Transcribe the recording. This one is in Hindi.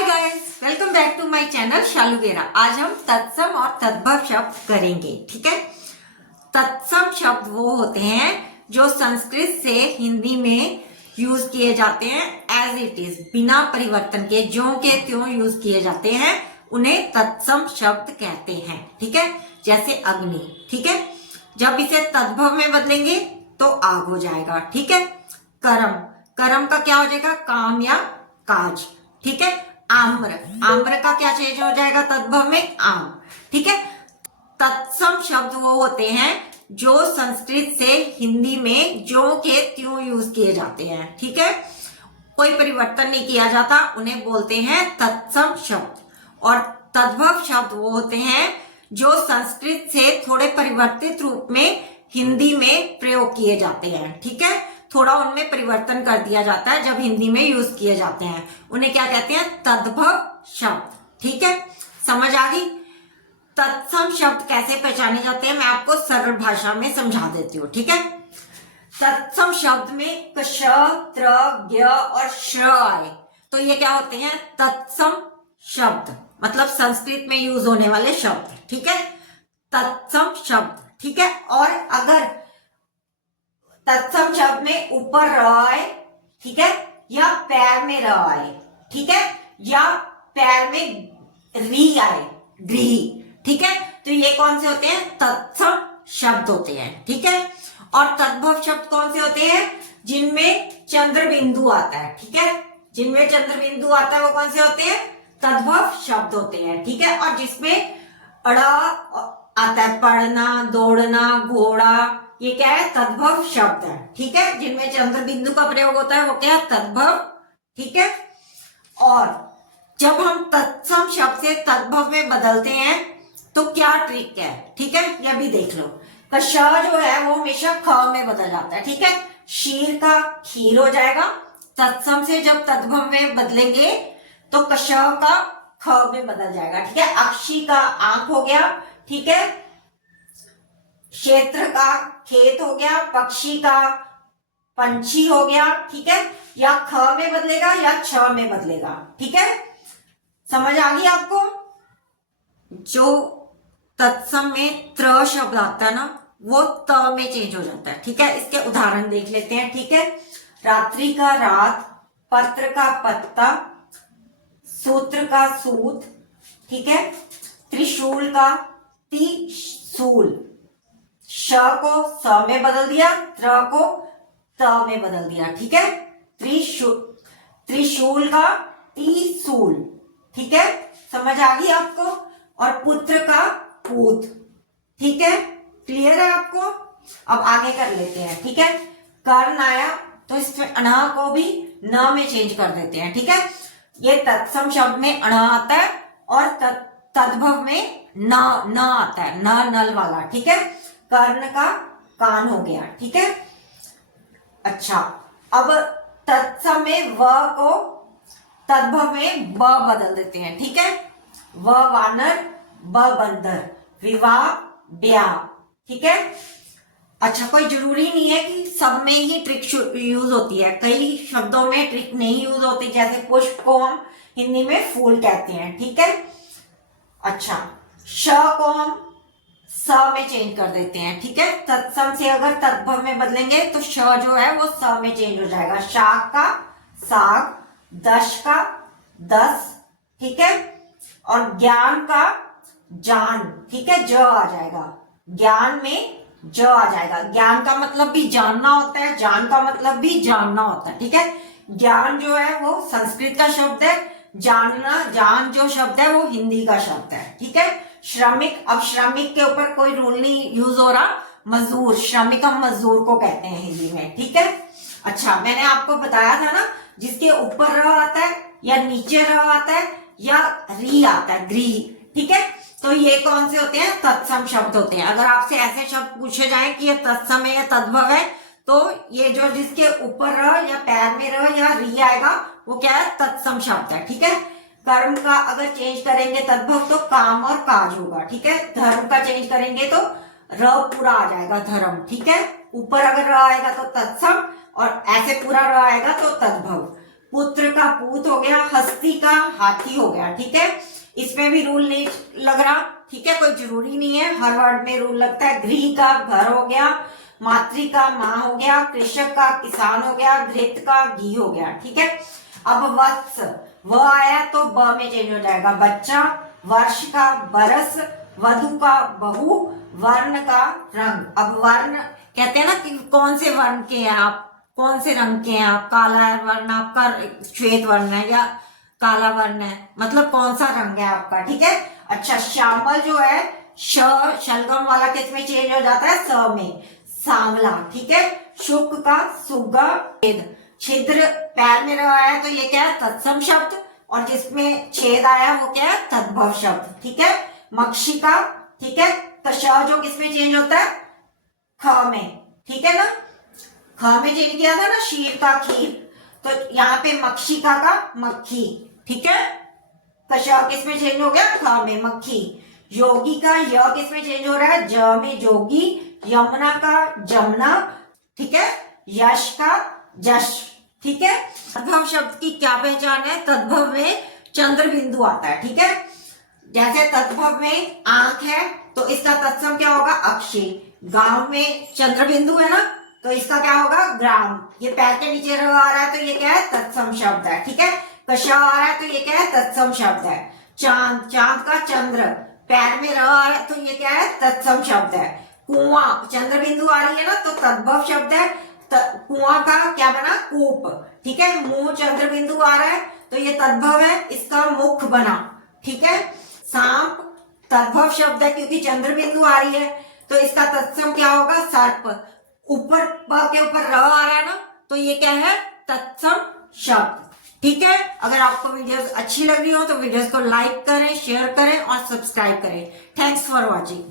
Hi guys, welcome back to my channel शालुगेरा। आज हम तत्सम और तद्भव शब्द करेंगे। ठीक है। तत्सम शब्द वो होते हैं जो संस्कृत से हिंदी में यूज किए जाते हैं एज इट इज, बिना परिवर्तन के, ज्यों के त्यों यूज किए जाते हैं, उन्हें तत्सम शब्द कहते हैं। ठीक है। जैसे अग्नि। ठीक है। जब इसे तद्भव में बदलेंगे तो आग हो जाएगा। ठीक है। कर्म, कर्म का क्या हो जाएगा? काम या काज। ठीक है। आम्र, आम्र का क्या चेंज हो जाएगा तद्भव में? आम। ठीक है। तत्सम शब्द वो होते हैं जो संस्कृत से हिंदी में ज्यों के त्यों यूज किए जाते हैं। ठीक है। कोई परिवर्तन नहीं किया जाता, उन्हें बोलते हैं तत्सम शब्द। और तद्भव शब्द वो होते हैं जो संस्कृत से थोड़े परिवर्तित रूप में हिंदी में प्रयोग किए जाते हैं। ठीक है। थोड़ा उनमें परिवर्तन कर दिया जाता है जब हिंदी में यूज किए जाते हैं, उन्हें क्या कहते हैं? तद्भव शब्द। ठीक है। समझ आ गई? तत्सम शब्द कैसे पहचाने जाते हैं मैं आपको सरल भाषा में समझा देती हूँ। ठीक है। तत्सम शब्द में क्ष, त्र, ज्ञ और श्र आए तो ये क्या होते हैं? तत्सम शब्द, मतलब संस्कृत में यूज होने वाले शब्द। ठीक है। तत्सम शब्द। ठीक है। और अगर तत्सम शब्द में ऊपर र आए, ठीक है, या पैर में र आए, ठीक है, या पैर में री आए, गृही, ठीक है, तो ये कौन से होते हैं? तत्सम शब्द होते हैं। ठीक है। और तद्भव शब्द कौन से होते हैं? जिनमें चंद्र बिंदु आता है। ठीक है। जिनमें चंद्र बिंदु आता है वो कौन से होते हैं? तद्भव शब्द होते हैं। ठीक है। और जिसमें अड़ा आता है, पढ़ना, दौड़ना, घोड़ा, ये क्या है? तद्भव शब्द है। ठीक है। जिनमें चंद्र बिंदु का प्रयोग होता है वो क्या है? तद्भव। ठीक है। और जब हम तत्सम शब्द से तद्भव में बदलते हैं तो क्या ट्रिक है? ठीक है। यह भी देख लो। श जो है वो हमेशा ख में बदल जाता है। ठीक है। शीर का खीर हो जाएगा। तत्सम से जब तद्भव में बदलेंगे तो कश का ख में बदल जाएगा। ठीक है। अक्षी का आंख हो गया। ठीक है। क्षेत्र का खेत हो गया। पक्षी का पंछी हो गया। ठीक है। या ख में बदलेगा या छ में बदलेगा। ठीक है। समझ आ गई आपको? जो तत्सम में त्र शब्द आता है ना वो त में चेंज हो जाता है। ठीक है। इसके उदाहरण देख लेते हैं। ठीक है। रात्रि का रात, पत्र का पत्ता, सूत्र का सूत, ठीक है, त्रिशूल का त्रिशूल, श को स में बदल दिया, त्र को त में बदल दिया। ठीक है। त्रिशूल का त्रिशूल। ठीक है। समझ आ गई आपको? और पुत्र का पूत। ठीक है। क्लियर है आपको? अब आगे कर लेते हैं। ठीक है। कर्ण आया तो इसमें अण को भी न में चेंज कर देते हैं। ठीक है। ये तत्सम शब्द में अण आता है और तद्भव में न आता है, न नल वाला। ठीक है। कर्ण का कान हो गया। ठीक है। अच्छा, अब तत्सम में व को तद्भव में ब बदल देते हैं। ठीक है। व वानर, ब बंदर, विवाह, ब्याह। ठीक है। अच्छा, कोई जरूरी नहीं है कि सब में ही ट्रिक यूज होती है, कई शब्दों में ट्रिक नहीं यूज होती। जैसे पुष्प को हम हिंदी में फूल कहते हैं। ठीक है। अच्छा, श को हम स में चेंज कर देते हैं। ठीक है। तत्सम से अगर तद्भव में बदलेंगे तो श जो है वो स में चेंज हो जाएगा। शाक का साग, दश का दस, ठीक है, और ज्ञान का जान। ठीक है। ज आ जाएगा, ज्ञान में ज आ जाएगा। ज्ञान का मतलब भी जानना होता है, जान का मतलब भी जानना होता है। ठीक है। ज्ञान जो है वो संस्कृत का शब्द है, जानना, जान जो शब्द है वो हिंदी का शब्द है। ठीक है। श्रमिक, अब श्रमिक के ऊपर कोई रूल नहीं यूज हो रहा। मजदूर, श्रमिक हम मजदूर को कहते हैं हिंदी में। ठीक है। अच्छा, मैंने आपको बताया था ना, जिसके ऊपर र आता है या नीचे र आता है या री आता है, गृह। ठीक है। तो ये कौन से होते हैं? तत्सम शब्द होते हैं। अगर आपसे ऐसे शब्द पूछे जाएं कि ये तत्सम है या तद्भव है तो ये जो जिसके ऊपर र या पैर में र या री आएगा वो क्या है? तत्सम शब्द है। ठीक है। कर्म का अगर चेंज करेंगे तद्भव तो काम और काज होगा। ठीक है। धर्म का चेंज करेंगे तो र पूरा आ जाएगा, धर्म। ठीक है। ऊपर अगर र आएगा तो तत्सम और ऐसे पूरा र आएगा तो तद्भव। पुत्र का पूत हो गया, हस्ती का हाथी हो गया। ठीक है, इसमें भी रूल नहीं लग रहा। ठीक है, कोई जरूरी नहीं है, हर वर्ड में रूल लगता है। गृह का घर हो गया, मातृ का माँ हो गया, कृषक का किसान हो गया, घृत का घी हो गया। ठीक है, अब वत्स व आया तो ब में चेंज हो जाएगा, बच्चा। वर्ष का बरस, वधु का बहू, वर्ण का रंग। अब वर्ण कहते हैं ना कि कौन से वर्ण के हैं आप, कौन से रंग के हैं आप। काला वर्ण आपका श्वेत वर्ण है या काला वर्ण है, मतलब कौन सा रंग है आपका। ठीक है, अच्छा श्यामल जो है शलगम वाला किस में चेंज हो जाता है, स में, सांवला। ठीक है, शुक का सुग्गा, छिद्र पैर में रहा है तो ये क्या है, तत्सम शब्द, और जिसमें छेद आया वो क्या है, तद्भव शब्द। ठीक है, मक्षिका। ठीक है, तो श जो किसमें चेंज होता है, ख में। ठीक है ना, ख में चेंज किया था ना, शीर का खीर, तो यहाँ पे मक्षिका का मक्खी। ठीक है, तो श किसमें चेंज हो गया, ख में, मक्खी। योगी का य किसमें चेंज हो रहा है, ज में, जोगी। यमुना का जमुना। ठीक है, यश का जश। ठीक है, तद्भव शब्द की क्या पहचान है, तद्भव में चंद्र बिंदु आता है। ठीक है, जैसे तद्भव में आंख है तो इसका तत्सम क्या होगा, अक्षय। गांव में चंद्र बिंदु है ना, तो इसका क्या होगा, ग्राम। ये पैर के नीचे र आ रहा है तो ये क्या है, तत्सम शब्द है। ठीक है, कशा आ रहा है तो ये क्या है, तत्सम शब्द है। चांद, चांद का चंद्र, पैर में र आ रहा है तो ये क्या है, तत्सम शब्द है। कुआं, चंद्र बिंदु आ रही है ना तो तद्भव शब्द है। कुआं का क्या बना, कूप। ठीक है, मुंह चंद्र बिंदु आ रहा है तो ये तद्भव है, इसका मुख बना। ठीक है, सांप तद्भव शब्द है क्योंकि चंद्र बिंदु आ रही है, तो इसका तत्सम क्या होगा, सर्प। ऊपर प के ऊपर र आ रहा है ना, तो ये क्या है, तत्सम शब्द। ठीक है, अगर आपको वीडियोस अच्छी लग रही हो तो वीडियोस को लाइक करें, शेयर करें और सब्सक्राइब करें। Thanks for watching.